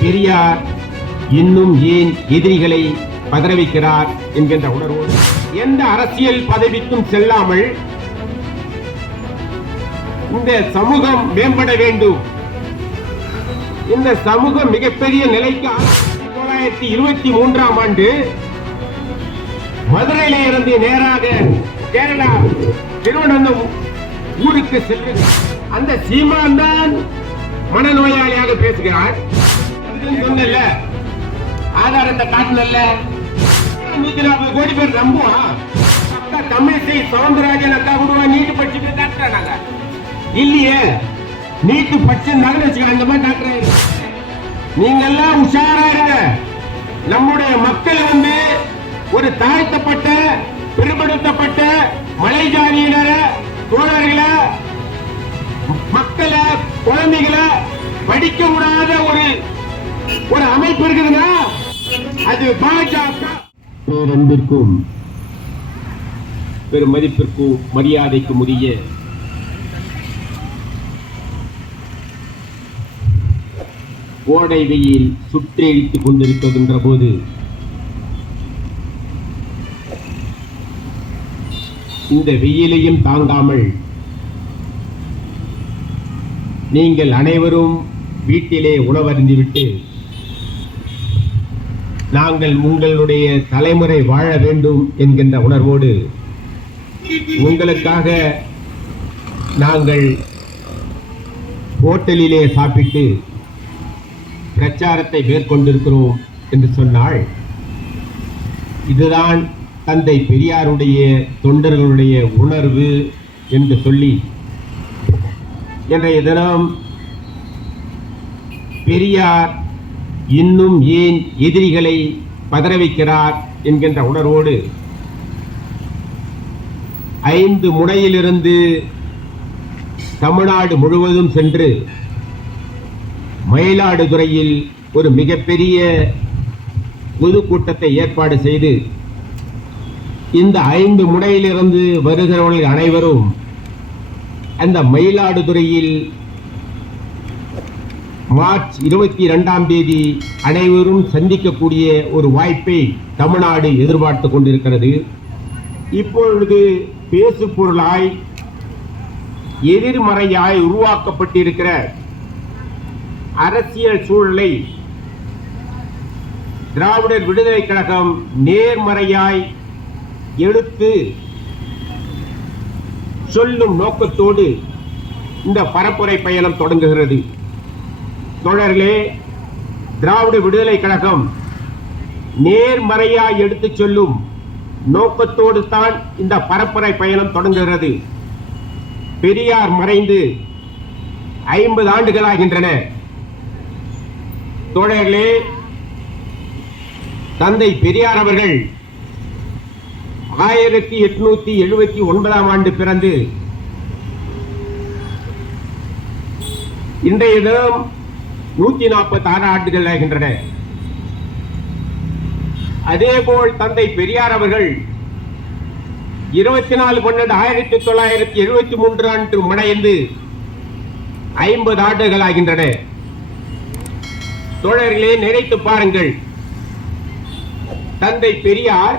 பெரியார் இன்னும் ஏன் எதிரிகளை பதற வைக்கிறார் என்கின்ற உணர்வோடு எந்த அரசியல் பதவிக்கும் செல்லாமல் இந்த சமூகம் மேம்பட வேண்டும். இந்த சமூகம் மிகப்பெரிய நிலைக்கு ஆயிரத்தி தொள்ளாயிரத்தி இருபத்தி மூன்றாம் ஆண்டு மதுரையில இருந்து நேராக கேரளா திருவனந்தம் ஊருக்கு செல்கிறார் அந்த சீமான் தான் மனநோயாளியாக பேசுகிறார். இதுன்னு சொன்னல ஆதாரத்தை காட்டல நூத்தி நாற்பது கோடி பேர் நம்புவான் அக்கா தமிழிசை சவுந்தரராஜன் அக்கா விடுவா நீட்டு படிச்சுட்டு காட்டுறாங்க இல்லையே. நீட்டு படிச்சிருந்தாங்கன்னு வச்சுக்க அந்த மாதிரி டாக்டர் நீங்க எல்லாம் உஷாரா இருங்க. நம்முடைய மக்கள் வந்து ஒரு தாழ்த்தப்பட்ட பிற்படுத்தப்பட்ட மலை ஜாதியினர தோழர்களை மக்களை குழந்தைகளை படிக்க முடியாத ஒரு ஒரு அமைப்பு இருக்குதுன்னா அது பாஜக. பேரன்பிற்கும் பெரும் மதிப்பிற்கும் மரியாதைக்கும் உரிய கோடை வெயில் சுற்றெழித்துக் கொண்டிருக்கின்ற போது இந்த வெயிலையும் தாங்காமல் நீங்கள் அனைவரும் வீட்டிலே உணவருந்திவிட்டு நாங்கள் உங்களுடைய தலைமுறை வாழ வேண்டும் என்கின்ற உணர்வோடு உங்களுக்காக நாங்கள் ஹோட்டலிலே சாப்பிட்டு பிரச்சாரத்தை மேற்கொண்டிருக்கிறோம் என்று சொன்னால் இதுதான் தந்தை பெரியாருடைய தொண்டர்களுடைய உணர்வு என்று சொல்லி இன்றைய தினம் பெரியார் இன்னும் ஏன் எதிரிகளை பதற வைக்கிறார் என்கின்ற உணர்வோடு ஐந்து முனையிலிருந்து தமிழ்நாடு முழுவதும் சென்று மயிலாடுதுறையில் ஒரு மிகப்பெரிய பொதுக்கூட்டத்தை ஏற்பாடு செய்து இந்த ஐந்து முனையிலிருந்து வருகிறவர்கள் அனைவரும் அந்த மயிலாடுதுறையில் மார்ச் இருபத்தி இரண்டாம் தேதி அனைவரும் சந்திக்கக்கூடிய ஒரு வாய்ப்பை தமிழ்நாடு எதிர்பார்த்து கொண்டிருக்கிறது. இப்பொழுது பேசு பொருளாய் எதிர்மறையாய் உருவாக்கப்பட்டிருக்கிற அரசியல் சூழலை திராவிடர் விடுதலை கழகம் நேர்மறையாய் எடுத்து சொல்லும் நோக்கத்தோடு இந்த பரப்புரை பயணம் தொடங்குகிறது. தோழர்களே திராவிட விடுதலை கழகம் நேர்மறையாய் எடுத்துச் சொல்லும் நோக்கத்தோடு தான் இந்த பரப்புரை பயணம் தொடங்குகிறது. பெரியார் மறைந்து ஐம்பது ஆண்டுகளாகின்றன. தோழர்களே தந்தை பெரியார் அவர்கள் ஆயிரத்தி எட்நூத்தி எழுபத்தி ஒன்பதாம் ஆண்டு பிறந்து இன்றைய தினம் நூத்தி நாற்பத்தி ஆறு ஆண்டுகள் ஆகின்றன. அதேபோல் தந்தை பெரியார் அவர்கள் இருபத்தி நாலு பன்னெண்டு ஆயிரத்தி தொள்ளாயிரத்தி எழுபத்தி மூன்று அன்று மடைந்து ஐம்பது ஆண்டுகள் ஆகின்றன. தோழர்களே நினைத்து பாருங்கள். தந்தை பெரியார்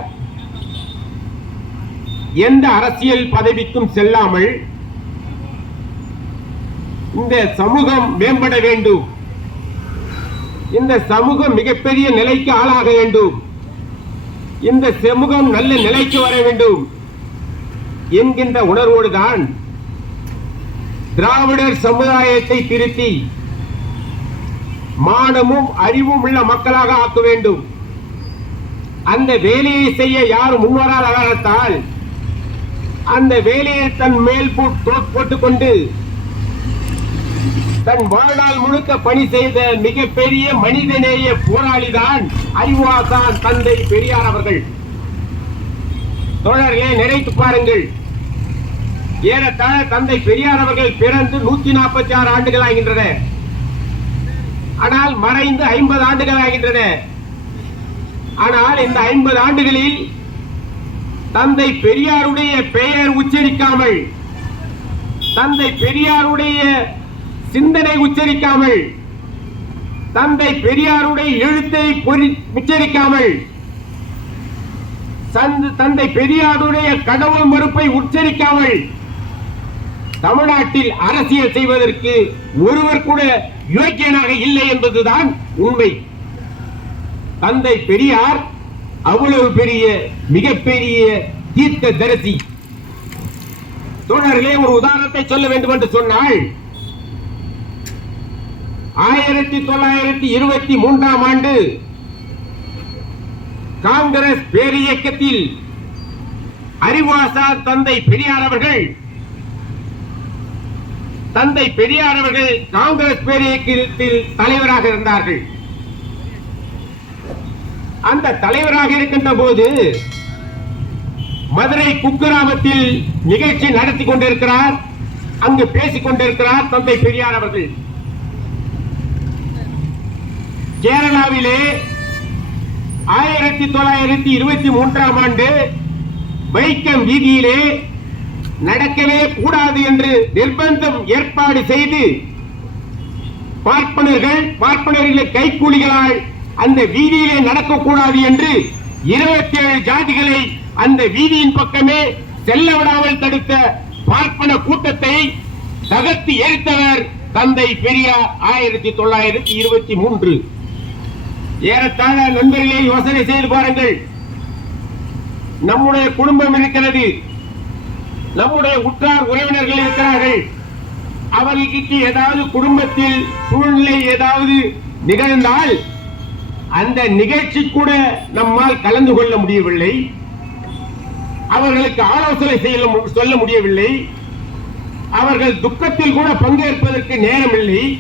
எந்த அரசியல் பதவிக்கும் செல்லாமல் இந்த சமூகம் மேம்பட வேண்டும். இந்த சமூகம் மிகப்பெரிய நிலைக்கு ஆளாக வேண்டும். இந்த சமூகம் நல்ல நிலைக்கு வர வேண்டும். என்கின்ற உணர்வோடு தான் திராவிடர் சமுதாயத்தை திருத்தி மானமும் அறிவும் உள்ள மக்களாக ஆக்க வேண்டும். அந்த வேலையை செய்ய யாரும் முன்வராத காரணத்தால் அந்த வேலையை தன் மேல் போட்- கொண்டு போட்டுக்கொண்டு தன் வாழ்நாள் முழுக்க பணி செய்த மிகப்பெரிய மனிதநேய போராளிதான் அறிவாசான் தந்தை பெரியார் அவர்கள். தோழர்களே நினைத்து பாருங்கள். ஏறத்தாழ தந்தை பெரியார் அவர்கள் பிறந்து நூத்தி நாற்பத்தி ஆறு ஆண்டுகள் ஆகின்றன ஆனால் மறைந்து ஐம்பது ஆண்டுகள் ஆகின்றன ஆனால் இந்த ஐம்பது ஆண்டுகளில் தந்தை பெரியாருடைய பெயர் உச்சரிக்காமல் தந்தை பெரியாருடைய சிந்தனை உச்சரிக்காமல் தந்தை பெரியாருடைய எழுத்தை பொறி- உச்சரிக்காமல் தந்தை பெரியாருடைய கடவுள் மறுப்பை உச்சரிக்காமல் தமிழ்நாட்டில் அரசியல் செய்வதற்கு ஒருவர் கூட யோக்கியனாக இல்லை என்பதுதான் உண்மை. தந்தை பெரியார் அவ்வளவு பெரிய மிகப்பெரிய தீர்க்க தரிசி தோழர்களே ஒரு உதாரணத்தை சொல்ல வேண்டும் என்று சொன்னால் ஆயிரத்தி தொள்ளாயிரத்தி இருபத்தி மூன்றாம் ஆண்டு காங்கிரஸ் பேரியக்கத்தில் அறிவாசா தந்தை பெரியார் அவர்கள் தந்தை பெரியார் அவர்கள் காங்கிரஸ் பேரியக்கத்தில் தலைவராக இருந்தார்கள். அந்த தலைவராக இருக்கின்ற போது மதுரை குக்கிராமத்தில் நிகழ்ச்சி நடத்தி கொண்டிருக்கிறார். அங்கு பேசிக் கொண்டிருக்கிறார் தந்தை பெரியார் அவர்கள். கேரளாவிலே ஆயிரத்தி தொள்ளாயிரத்தி இருபத்தி மூன்றாம் ஆண்டு வைக்கம் வீதியிலே நடக்கவே கூடாது என்று நிர்பந்தம் ஏற்பாடு செய்து பார்ப்பனர்கள் பார்ப்பனர்களை கைக்கூலிகளால் அந்த வீதியிலே நடக்கக்கூடாது என்று இருபத்தி ஏழு ஜாதிகளை அந்த வீதியின் பக்கமே செல்ல விடாமல் தடுத்த பார்ப்பன கூட்டத்தை தகர்த்து எரித்தவர் தந்தை பெரியார் ஆயிரத்தி தொள்ளாயிரத்தி இருபத்தி மூன்று. ஏறத்தாழ நண்பர்களே யோசனை செய்து பாருங்கள். நம்முடைய குடும்பம் இருக்கிறது. நம்முடைய உற்றார் உறவினர்கள் இருக்கிறார்கள். அவர்களுக்கு ஏதாவது குடும்பத்தில் சூழ்நிலை ஏதாவது நிகழ்ந்தால் அந்த நிகழ்ச்சி கூட நம்மால் கலந்து கொள்ள முடியவில்லை. அவர்களுக்கு ஆலோசனை செய்ய சொல்ல முடியவில்லை. அவர்கள் துக்கத்தில் கூட பங்கேற்பதற்கு நேரமில்லை.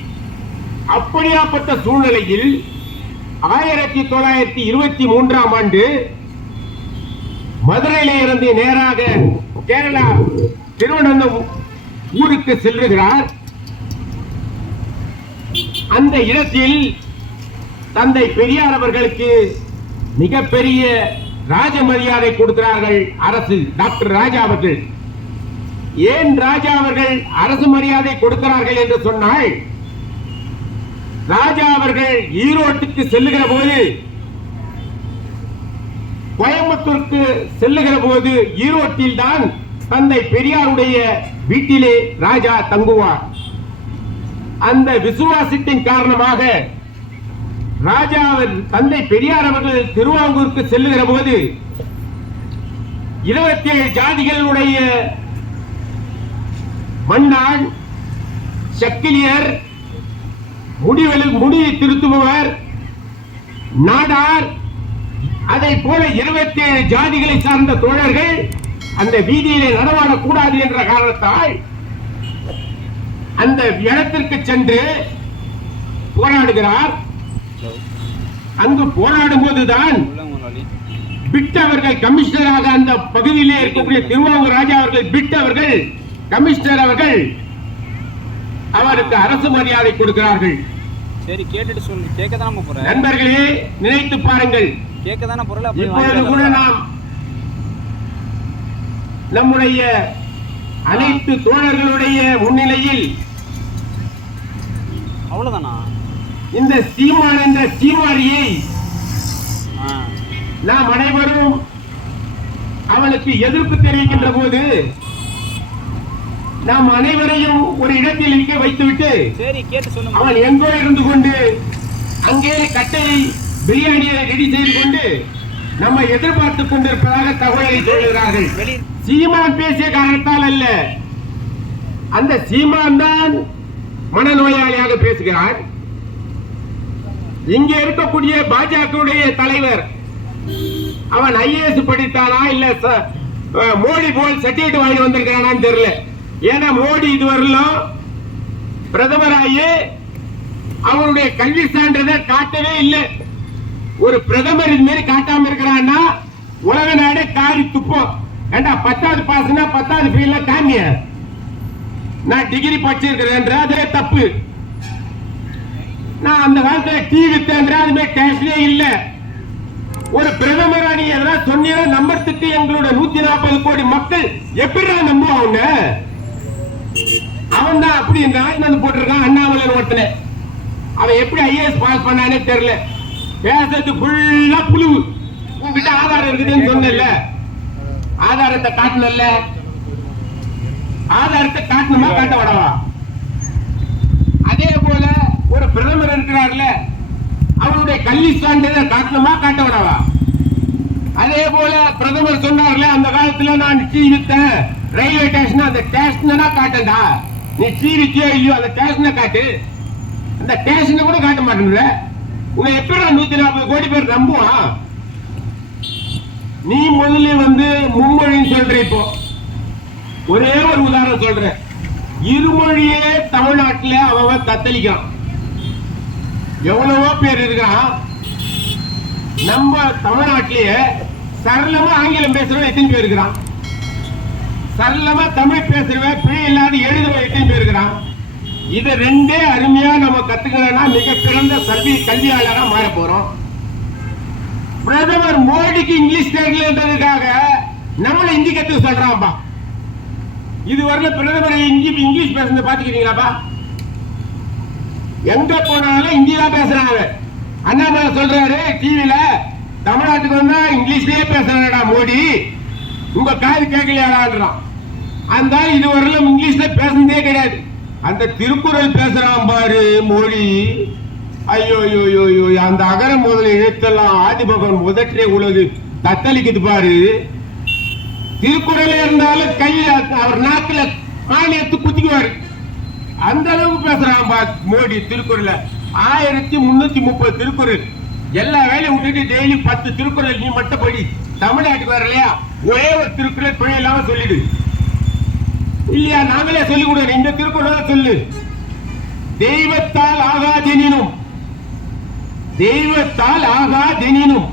அப்படியாப்பட்ட சூழ்நிலையில் ஆயிரத்தி தொள்ளாயிரத்தி இருபத்தி மூன்றாம் ஆண்டு மதுரையில இருந்து நேராக கேரளா திருவனந்தம் ஊருக்கு செல்லுகிறார் அந்த இடத்தில் தந்தை பெரியார் அவர்களுக்கு மிகப்பெரிய ராஜ மரியாதை கொடுக்கிறார்கள் அரசு டாக்டர் ராஜா அவர்கள். ஏன் ராஜா அவர்கள் அரசு மரியாதை கொடுக்கிறார்கள் என்று சொன்னால் ராஜா அவர்கள் ஈரோட்டுக்கு செல்லுகிற போது கோயம்புத்தூருக்கு செல்லுகிற போது ஈரோட்டில் தான் தந்தை பெரியாருடைய வீட்டிலே ராஜா தங்குவார். அந்த விசுவாசத்தின் காரணமாக ராஜா அவர் தந்தை பெரியார் அவர்கள் திருவாங்கூருக்கு செல்லுகிற போது இருபத்தி ஏழு ஜாதிகளுடைய மன்னான் செக்கிலியர் முடிவில் முடியை திருத்துபவர் நாடார் அதை போல இருபத்தி ஏழு ஜாதிகளை சார்ந்த தோழர்கள் அந்த வீதியிலே நடமாடக்கூடாது என்ற காரணத்தால் அந்த இடத்திற்கு சென்று போராடுகிறார். அங்கு போராடும் போதுதான் பிட் அவர்கள் கமிஷனராக அந்த பகுதியிலே இருக்கக்கூடிய திருவாவூர் ராஜா அவர்கள் பிட் அவர்கள் கமிஷனர் அவர்கள் அவருக்கு அரசு மரியாதை கொடுக்கிறார்கள். சரி கேட்டுட்டு சொல்லு. கேட்க தானே நண்பர்களே நினைத்து பாருங்கள். கேட்க தானே போறல அப்படி இப்பொழுது கூட நாம் நம்முடைய அனைத்து தோழர்களுடைய முன்னிலையில் அவ்வளவுதானா? இந்த சீமான் என்ற சீமாரியை நாம் அனைவரும் அவனுக்கு எதிர்ப்பு தெரிவிக்கின்ற போது நாம் அனைவரையும் ஒரு இடத்தில் இருக்க வைத்துவிட்டு அவன் எங்கோ இருந்து கொண்டு அங்கே கட்டை பிரியாணியை ரெடி செய்து கொண்டு நம்ம எதிர்பார்த்துக் கொண்டிருப்பதாக தகவலை சொல்கிறார்கள். சீமான் பேசிய காரணத்தால் அல்ல. அந்த சீமான் தான் மனநோயாளியாக பேசுகிறார். இங்கே இருக்கக்கூடிய பாஜகவுடைய தலைவர். அவன் ஐஏஎஸ் படித்தானா இல்ல மோடி போல் சர்டிபிகேட் வாங்கி வந்திருக்கிறானான்னு தெரியல. ஏன்னா மோடி இதுவரையிலும் பிரதமராகி அவருடைய கல்வி சான்றதை காட்டவே இல்லை. ஒரு பிரதமர் இது மாதிரி காட்டாம இருக்கிறான்னா உலக நாடே காரி துப்போம். ஏண்டா பத்தாவது பாஸ்னா பத்தாவது ஃபீல்ல காமிய? நான் டிகிரி படிச்சிருக்கிறேன் அதே தப்பு. நான் அந்த காலத்துல டீ வித்தேன் அது மாதிரி இல்லை. ஒரு பிரதமரா நீ எதனா சொன்னீங்க நம்பறதுக்கு எங்களோட நூத்தி நாற்பது கோடி மக்கள் எப்படிடா நம்புவாங்க அவன் தான் அப்படி இந்த வந்து போட்டிருக்கான் அண்ணாமலை ஒருத்தனை அவன் எப்படி ஐஏஎஸ் பாஸ் பண்ணானே தெரியல. பேசுறது ஃபுல்லா புழு உங்ககிட்ட ஆதாரம் இருக்குதுன்னு சொன்னல ஆதாரத்தை காட்டணும்ல. ஆதாரத்தை காட்டணுமா காட்ட விடவா அதே போல ஒரு பிரதமர் இருக்கிறார்ல அவருடைய கல்வி சான்றிதழ் காட்டணுமா காட்ட விடவா அதே போல பிரதமர் சொன்னார்ல அந்த காலத்துல நான் டீ வித்தேன் ரயில்வே ஸ்டேஷன் அந்த ஸ்டேஷன் காட்டண்டா நீ டீ வித்தியோ இல்லையோ அந்த ஸ்டேஷனை காட்டு. அந்த ஸ்டேஷனை கூட காட்ட மாட்டேங்கிற உன்னை எப்படி நூத்தி நாற்பது கோடி பேர் நம்புவான் நீ முதல்ல வந்து மும்மொழின்னு சொல்ற இப்போ. ஒரே ஒரு உதாரணம் சொல்றேன். இருமொழியே தமிழ்நாட்டுல அவன் தத்தளிக்கிறான். எவ்வளவோ பேர் இருக்கிறான் நம்ம தமிழ்நாட்டிலேயே சரளமா ஆங்கிலம் பேசுறவன் எத்தனை பேர் இருக்கிறான்? சல்லமா தமிழ் பேசுறவன் பிழை இல்லாத எழுதுறவன் எத்தனை பேர் இது ரெண்டே அருமையா நம்ம கத்துக்கணும்னா மிக சிறந்த கல்வி கல்வியாளராக மாற போறோம். பிரதமர் மோடிக்கு இங்கிலீஷ் தெரியலன்றதுக்காக நம்மளை ஹிந்தி கத்துக்க சொல்றான்பா இதுவரையில பிரதமர் இந்தி இங்கிலீஷ் பேசுறது பாத்துக்கிறீங்களாப்பா எங்க போனாலும் இந்தி தான் பேசுறாங்க. அண்ணாமலை சொல்றாரு டிவியில தமிழ்நாட்டுக்கு வந்தா இங்கிலீஷ்லயே பேசுறாங்கடா மோடி. உங்க காது கேட்கலையாடான்றான். அந்த இதுவரையிலும் இங்கிலீஷ்ல பேசுனதே கிடையாது. அந்த திருக்குறள் பேசுறான் பாரு மோடி ஐயோ ஐயோ ஐயோ ஐயோ அந்த அகர முதல எழுத்தெல்லாம் ஆதிபகவன் முதற்றே உலகு. தத்தளிக்குது பாரு. திருக்குறள் இருந்தாலும் கையில அவர் நாக்குல ஆணி குத்திக்குவாரு. அந்த அளவுக்கு பேசுறான் பா மோடி திருக்குறள்ல ஆயிரத்தி முன்னூத்தி முப்பது திருக்குறள். எல்லா வேலையும் விட்டுட்டு டெய்லி பத்து திருக்குறள் நீ மட்டும் படி. தமிழ்நாட்டுக்கு வரலையா ஒரே ஒரு திருக்குறள் பிழை இல்லாம சொல்லிடு. இல்லையா? நாங்களே சொல்லிக் கொடுக்குறோம். இந்த திருக்குறளை சொல்லு. தெய்வத்தால் ஆகாதெனினும். தெய்வத்தால் ஆகாதெனினும்.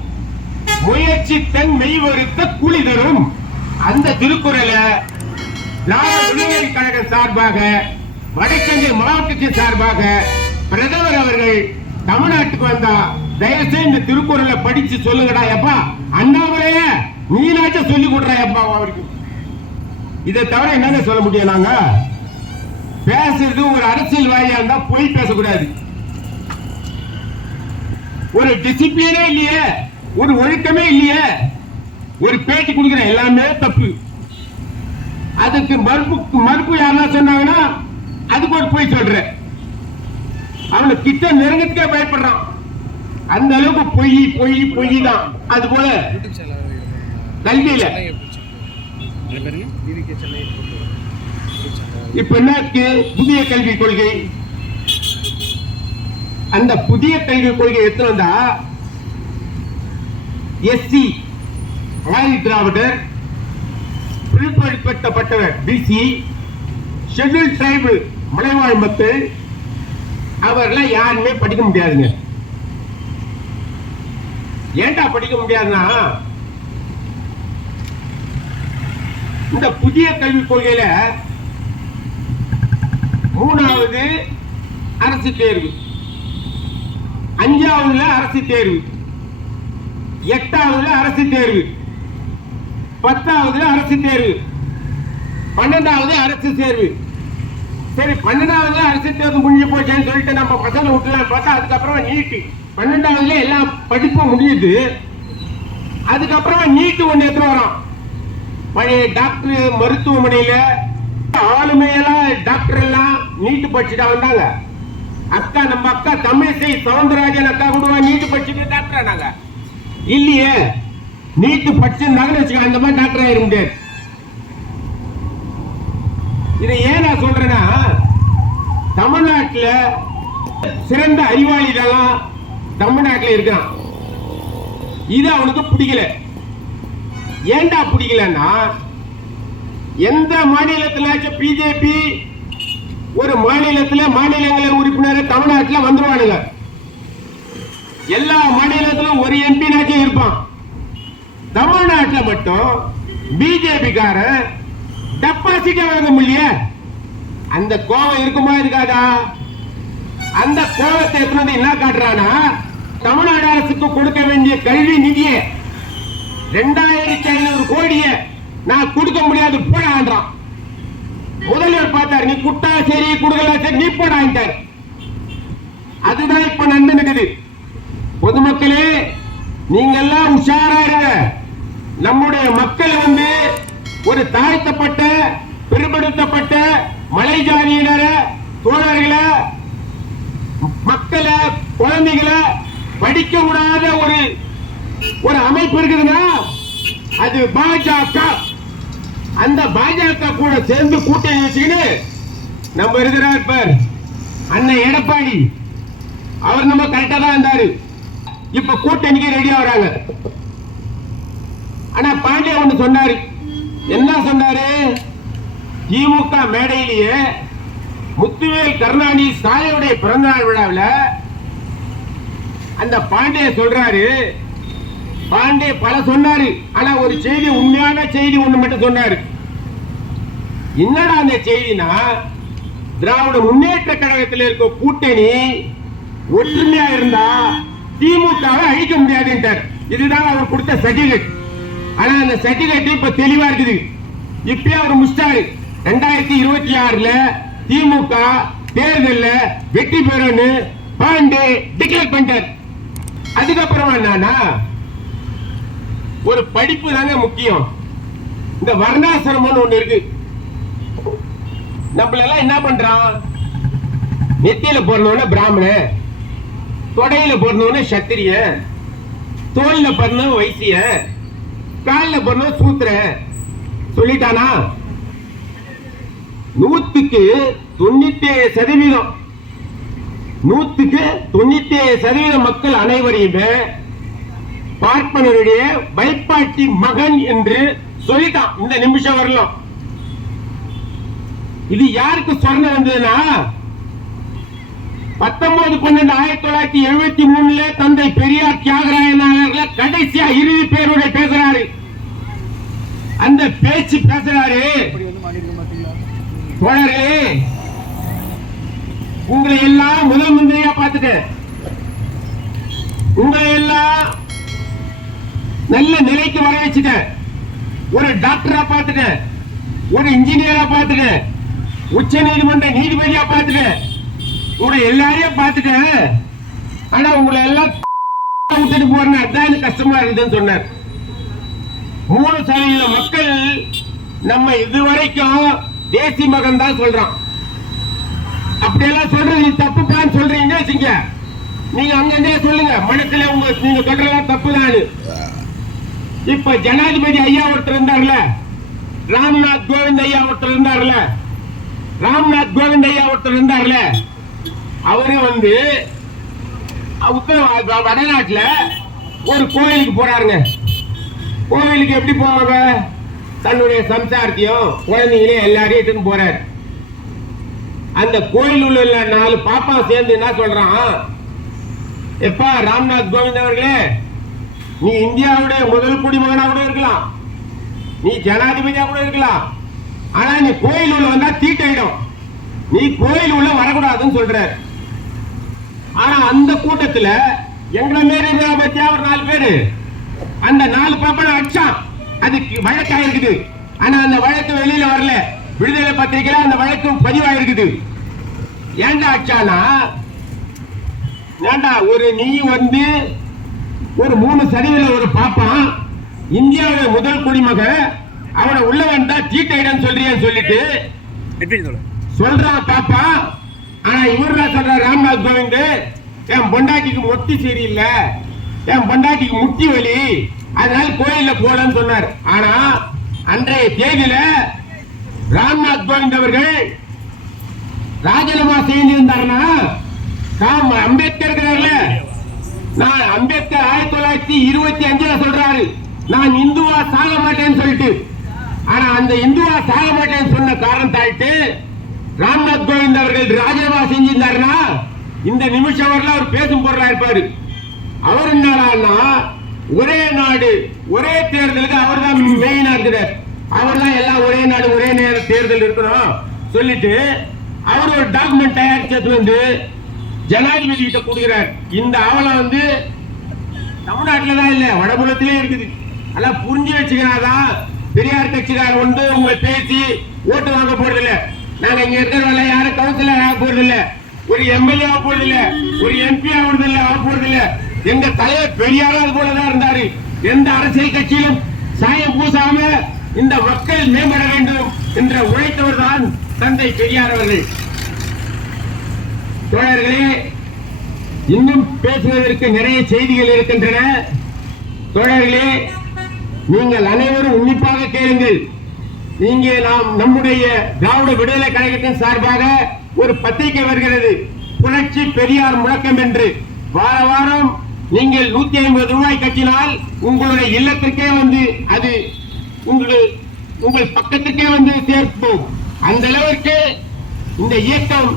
முயற்சி தன் மெய்வருத்த கூலி தரும். அந்த திருக்குறளை திராவிட கழக சார்பாக வடக்கங்கை மாவட்டத்தின் சார்பாக பிரதமர் அவர்கள் தமிழ்நாட்டுக்கு வந்தா தயவு செய்து இந்த திருக்குறளை படிச்சு சொல்லுங்கடா எப்பா அண்ணாமலைய நீனாச்சும் சொல்லி கொடுறா எப்பா அவருக்கு. இதை தவிர என்னங்க சொல்ல முடியும் நாங்க? பேசுறது ஒரு அரசியல்வாதியா இருந்தா பொய் பேசக்கூடாது. ஒரு டிசிப்ளினே இல்லையே ஒரு ஒழுக்கமே இல்லையே ஒரு பேட்டி கொடுக்கிற எல்லாமே தப்பு. அதுக்கு மறுப்பு மறுப்பு யாரா சொன்னாங்கன்னா அதுக்கு ஒரு பொய் சொல்ற அவனை கிட்ட நெருங்கத்துக்கே பயப்படுறான். அந்த அளவுக்கு பொய் பொய் பொய் தான் அது போல கல்வியில. இப்ப என்ன புதிய கல்விக் கொள்கை. அந்த புதிய கல்விக் கொள்கை எடுத்து வந்தா? எஸ்சி ஆதி திராவிடர் பிற்படுத்தப்பட்டவர் பிசி ஷெட்யூல் டிரைபு மலைவாழ் மக்கள் அவர்லாம் யாருமே படிக்க முடியாதுங்க. ஏன்டா படிக்க முடியாதுன்னா இந்த புதிய கல்விக் கொள்கையில மூணாவது அரசு தேர்வு. அஞ்சாவதுல அரசு தேர்வு. எட்டாவதுல அரசு தேர்வு. பத்தாவதுல அரசு தேர்வு. பன்னெண்டாவது அரசு தேர்வு. சரி பன்னெண்டாவதுல அரசு தேர்வு முடிஞ்சு போச்சேன்னு சொல்லிட்டு நம்ம பசங்க விட்டுலாம் பார்த்தா அதுக்கப்புறம் நீட்டு. பன்னெண்டாவதுல எல்லாம் படிப்பும் முடியுது. அதுக்கப்புறம் நீட்டு ஒன்று எடுத்து வரோம். பழைய டாக்டர் மருத்துவமனையில ஆளுமையெல்லாம் டாக்டர் எல்லாம் நீட்டு படிச்சுட்டா வந்தாங்க. அக்கா நம்ம அக்கா தமிழிசை சவுந்தரராஜன் அக்கா கூட நீட்டு படிச்சுட்டு டாக்டர் ஆனாங்க இல்லையே. நீட்டு படிச்சிருந்தாங்கன்னு வச்சுக்க அந்த மாதிரி டாக்டர் ஆயிட முடியாது. இதை ஏன் நான் சொல்றேன்னா தமிழ்நாட்டில் சிறந்த அறிவாளிகளாம் தமிழ்நாட்டில் இருக்கிறான் இது அவனுக்கு பிடிக்கல. ஏண்டா பிடிக்கலன்னா எந்த மாநிலத்திலாச்சும் பிஜேபி ஒரு மாநிலத்தில் மாநிலங்கள உறுப்பினர் தமிழ்நாட்டில் வந்துருவானுங்க. எல்லா மாநிலத்திலும் ஒரு எம்பினாச்சும் இருப்பான். தமிழ்நாட்டில் மட்டும் பிஜேபிக்காரன் டெபாசிட் வாங்க முடியல. அந்த கோவம் இருக்குமா இருக்காதா? அந்த கோவத்தை எப்படி என்ன காட்டுறானா தமிழ்நாடு அரசுக்கு கொடுக்க வேண்டிய கல்வி நிதியை ரெண்டாயிரத்தி ஐநூறு கோடிய நான் கொடுக்க முடியாது போடான்றான் முதல்வர் பார்த்தாரு நீ குட்டா சரி கொடுக்கல சரி நீ போடாண்டார் அதுதான் இப்ப நடந்துருக்குது பொதுமக்களே நீங்க எல்லாம் உஷாரா இருங்க. நம்முடைய மக்கள் வந்து ஒரு தாழ்த்தப்பட்ட பிற்படுத்தப்பட்ட மலை ஜாதியினர தோழர்களை மக்களை குழந்தைகளை படிக்க விடாத ஒரு ஒரு அமைப்பு இருக்குதுன்னா அது பாஜக. அந்த பாஜக கூட சேர்ந்து கூட்டணி வச்சுக்கிட்டு நம்ம இருக்கிறார் பார் அண்ணன் எடப்பாடி. அவர் நம்ம கரெக்டா தான் இருந்தாரு. இப்ப கூட்டணிக்கு ரெடி ஆகுறாங்க. ஆனா பாண்டியா ஒண்ணு சொன்னாரு. என்ன சொன்னாரு? திமுக மேடையிலேயே முத்துவேல் கருணாநிதி சாலையுடைய பிறந்தநாள் விழாவில் அந்த பாண்டிய சொல்றாரு பாண்டே பல சொன்னாரு. ஆனா ஒரு செய்தி உண்மையான செய்தி ஒண்ணு மட்டும் சொன்னாரு. என்னடா அந்த செய்தினா திராவிட முன்னேற்ற கழகத்தில் இருக்க கூட்டணி ஒற்றுமையா இருந்தா திமுகவை அழிக்க முடியாதுன்றார் இதுதான் அவர் கொடுத்த சர்டிபிகேட் ஆனா அந்த சர்டிபிகேட் இப்ப தெளிவா இருக்குது. இப்பயே அவர் முடிச்சிட்டாரு. ரெண்டாயிரத்தி இருபத்தி ஆறுல திமுக தேர்தலில் வெற்றி பெறும்னு பாண்டே டிக்ளேர் பண்ணிட்டார். அதுக்கப்புறமா என்னன்னா ஒரு படிப்பு தாங்க முக்கியம். இந்த வர்ணாசிரமம்னு ஒண்ணு இருக்கு. நம்மள எல்லாம் என்ன பண்றான் நெத்தியில பிறந்தவன பிராமண தொடையில பிறந்தவன சத்திரிய தோல்ல பிறந்தவன் வைசிய காலில் பிறந்தவன் சூத்திர. சொல்லிட்டானா? நூத்துக்கு தொண்ணூத்தி ஏழு சதவீதம். நூத்துக்கு தொண்ணூத்தி ஏழு சதவீதம் மக்கள் அனைவரையுமே பார்ப்பனருடைய வைப்பாட்டி மகன் என்று சொல்லிட்டான். இந்த நிமிஷம் வரலாம். இது யாருக்கு சொர்ணம் வந்ததுன்னா? பத்தொன்பது பன்னெண்டு ஆயிரத்தி தொள்ளாயிரத்தி எழுபத்தி மூணுல தந்தை பெரியார் தியாகராயன் கடைசியா இறுதி பேருடைய பேசுறாரு. அந்த பேச்சு பேசுறாரு. தோழரே உங்களை எல்லாம் முதல் மந்திரியா பார்த்துட்டேன். உங்களை எல்லாம் நல்ல நிலைக்கு வர வச்சுட்டேன். ஒரு டாக்டரா பார்த்துட்டேன். ஒரு இன்ஜினியரா பார்த்துட்டேன். உச்ச நீதிமன்ற நீதிபதியா பார்த்துட்டேன். உங்களை எல்லாரையும் பார்த்துட்டேன். ஆனா உங்களை எல்லாம் விட்டுட்டு போறேன் அதான் கஷ்டமா இருக்குதுன்னு சொன்னார். மூணு சதவீத மக்கள் நம்ம இதுவரைக்கும் தேசி மகன் தான் சொல்றான். அப்படியெல்லாம் சொல்றது தப்பு தப்புப்பான்னு சொல்றீங்க வச்சுங்க நீங்க அங்கே சொல்லுங்க. மனசுல உங்க நீங்க சொல்றதெல்லாம் தப்புதான் இப்ப ஜனாதிபதி ஐயா ஒருத்தர் இருந்தார்ல? ராம்நாத் கோவிந்த் ஐயா ஒருத்தர் இருந்தார்ல? ராம்நாத் கோவிந்த் ஐயா ஒருத்தர் இருந்தார்ல? அவரு வந்து உத்தர வடநாட்டுல ஒரு கோயிலுக்கு போறாருங்க. கோவிலுக்கு எப்படி போவாங்க தன்னுடைய சம்சாரத்தையும் குழந்தைங்களையும் எல்லாரையும் இட்டுன்னு போறாரு. அந்த கோயில் உள்ள நாலு பாப்பா சேர்ந்து என்ன சொல்றான்? எப்பா ராம்நாத் கோவிந்த் அவர்களே நீ இந்தியாவுடைய முதல் குடிமகனா கூட இருக்கலாம். நீ ஜனாதிபதியா கூட இருக்கலாம். ஆனா நீ கோயில் உள்ள வந்தா தீட்டாயிடும். நீ கோயில் உள்ள வரக்கூடாதுன்னு சொல்ற. ஆனா அந்த கூட்டத்துல எங்களை மாரி இருந்தா பத்தியா ஒரு நாலு பேரு. அந்த நாலு பாப்பனை அடிச்சான். அதுக்கு வழக்காயிருக்குது. ஆனா அந்த வழக்கு வெளியில வரல. விடுதலை பத்திரிகையில அந்த வழக்கு பதிவாயிருக்குது. ஏன்டா அடிச்சானா ஏண்டா ஒரு நீ வந்து ஒரு மூணு சதவீதம் ஒரு பாப்பான் இந்தியாவுடைய முதல் குடிமகன் அவனை உள்ள வந்தா சீட்டையிடம் சொல்றியன்னு சொல்லிட்டு சொல்றான் பாப்பா. ஆனா இவர் தான் சொல்ற ராம்நாத் கோவிந்த் என் பொண்டாட்டிக்கு மொத்தி சரியில்லை? என் பொண்டாட்டிக்கு முட்டி வலி? அதனால கோயில்ல போலன்னு சொன்னார். ஆனா அன்றைய தேதியில ராம்நாத் கோவிந்த் அவர்கள் ராஜினாமா செய்திருந்தாருன்னா நாம் அம்பேத்கர் இருக்கிறார்ல நான் அம்பேத்கர் ஆயிரத்தி தொள்ளாயிரத்தி இருபத்தி அஞ்சுல சொல்றாரு நான் இந்துவா சாக மாட்டேன்னு சொல்லிட்டு. ஆனா அந்த இந்துவா சாக மாட்டேன்னு சொன்ன காரணத்தாயிட்டு ராம்நாத் கோவிந்த் அவர்கள் ராஜினாமா செஞ்சிருந்தாருன்னா இந்த நிமிஷம் வரல அவர் பேசும் பொருளா இருப்பாரு. அவர் என்னன்னா ஒரே நாடு ஒரே தேர்தலுக்கு அவர் தான் மெயினா இருக்கிறார் அவர் தான் எல்லாம் ஒரே நாடு ஒரே நேர தேர்தல் இருக்கணும். சொல்லிட்டு அவர் ஒரு டாக்குமெண்ட் தயாரிச்சது வந்து ஜனாதிபதி கிட்ட கொடுக்கிறார். இந்த ஆவலை வந்து தமிழ்நாட்டுல தான் இல்ல வடபுலத்திலே இருக்குது. அதெல்லாம் புரிஞ்சு வச்சுக்கிறாதான் பெரியார் கட்சிக்கார் வந்து உங்களை பேசி ஓட்டு வாங்க போறது இல்ல நாங்க இங்க இருக்கிறவங்கள யாரும் கவுன்சிலர் ஆக போறது இல்ல ஒரு எம்எல்ஏ ஆக போறது இல்ல ஒரு எம்பி ஆகுறது இல்ல ஆக போறது இல்ல எங்க தலைவர் பெரியாரும் அது போலதான் இருந்தாரு. எந்த அரசியல் கட்சியிலும் சாயம் பூசாம இந்த மக்கள் மேம்பட வேண்டும் என்ற உழைத்தவர் தான் தந்தை பெரியார் அவர்கள். தோழர்களே இன்னும் பேசுவதற்கு நிறைய செய்திகள் இருக்கின்றன. தோழர்களே நீங்கள் அனைவரும் உன்னிப்பாக கேளுங்கள். இங்கே நாம் நம்முடைய திராவிட விடுதலை கழகத்தின் சார்பாக ஒரு பத்திரிகை வருகிறது. புரட்சி பெரியார் முழக்கம் என்று. வார வாரம் நீங்கள் நூத்தி ஐம்பது ரூபாய் கட்டினால் உங்களுடைய இல்லத்திற்கே வந்து அது உங்கள் உங்கள் பக்கத்துக்கே வந்து சேர்ப்போம் அந்த அளவிற்கு இந்த இயக்கம்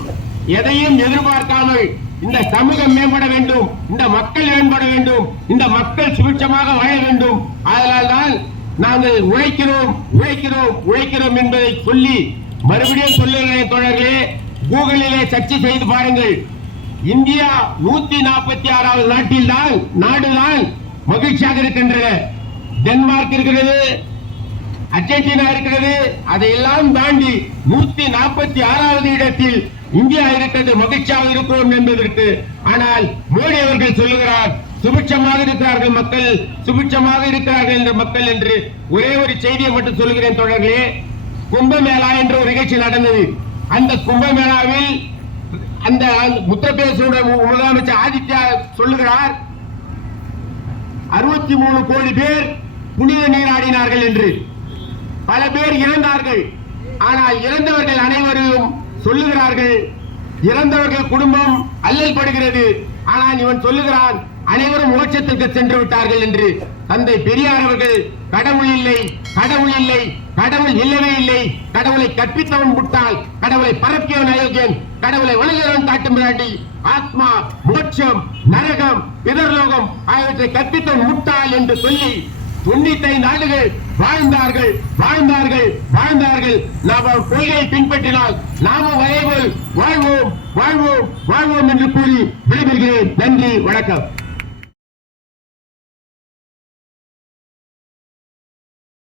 எதையும் எதிர்பார்க்காமல் இந்த சமூகம் மேம்பட வேண்டும் இந்த மக்கள் மேம்பட வேண்டும் இந்த மக்கள் சுபிட்சமாக வாழ வேண்டும். அதனால் தான் நாங்கள் உழைக்கிறோம் உழைக்கிறோம் உழைக்கிறோம் என்பதை சொல்லி மறுபடியும் சொல்லுகிறேன் தோழர்களே கூகுளிலே சர்ச்சை செய்து பாருங்கள். இந்தியா நூத்தி நாற்பத்தி ஆறாவது நாட்டில் தான் நாடுதான் மகிழ்ச்சியாக இருக்கின்றன. டென்மார்க் இருக்கிறது அர்ஜென்டினா இருக்கிறது அதையெல்லாம் தாண்டி நூத்தி நாற்பத்தி ஆறாவது இடத்தில் இந்தியா இருக்கிறது மகிழ்ச்சியாக இருக்கிறோம் என்பதற்கு. ஆனால் மோடி அவர்கள் சொல்லுகிறார் சுபிட்சமாக இருக்கிறார்கள் மக்கள் சுபிட்சமாக இருக்கிறார்கள் என்ற மக்கள் என்று ஒரே ஒரு செய்தியை மட்டும் சொல்கிறேன் தொடர்களே கும்பமேளா என்ற ஒரு நிகழ்ச்சி நடந்தது. அந்த கும்பமேளாவில் அந்த உத்தரப்பிரதேசோட முதலமைச்சர் ஆதித்யா சொல்லுகிறார் அறுபத்தி மூணு கோடி பேர் புனித நீராடினார்கள் என்று. பல பேர் இறந்தார்கள். ஆனால் இறந்தவர்கள் அனைவரும் சொல்லுகிறார்கள். இறந்தவர்கள் குடும்பம் அல்லல் படுகிறது. ஆனால் இவன் சொல்லுகிறான் அனைவரும் மோட்சத்திற்கு சென்று விட்டார்கள் என்று. தந்தை பெரியார் அவர்கள் கடவுள் இல்லை கடவுள் இல்லை கடவுள் இல்லவே இல்லை. கடவுளை கற்பித்தவன் முட்டாள் கடவுளை பரப்பியவன் அயோக்கியன் கடவுளை வணங்குகிறவன் காட்டும் பிராண்டி. ஆத்மா மோட்சம் நரகம் பிதர்லோகம் ஆகியவற்றை கற்பித்தவன் முட்டாள் என்று சொல்லி தொண்ணூத்தைந்து ஆண்டுகள் வாழ்ந்தார்கள் வாழ்ந்தார்கள் வாழ்ந்தார்கள். நாம் கொள்கையை பின்பற்றினால் நாம வயவில் வாழ்வோம் வாழ்வோம் வாழ்வோம் என்று கூறி விடைபெறுகிறேன். நன்றி வணக்கம்.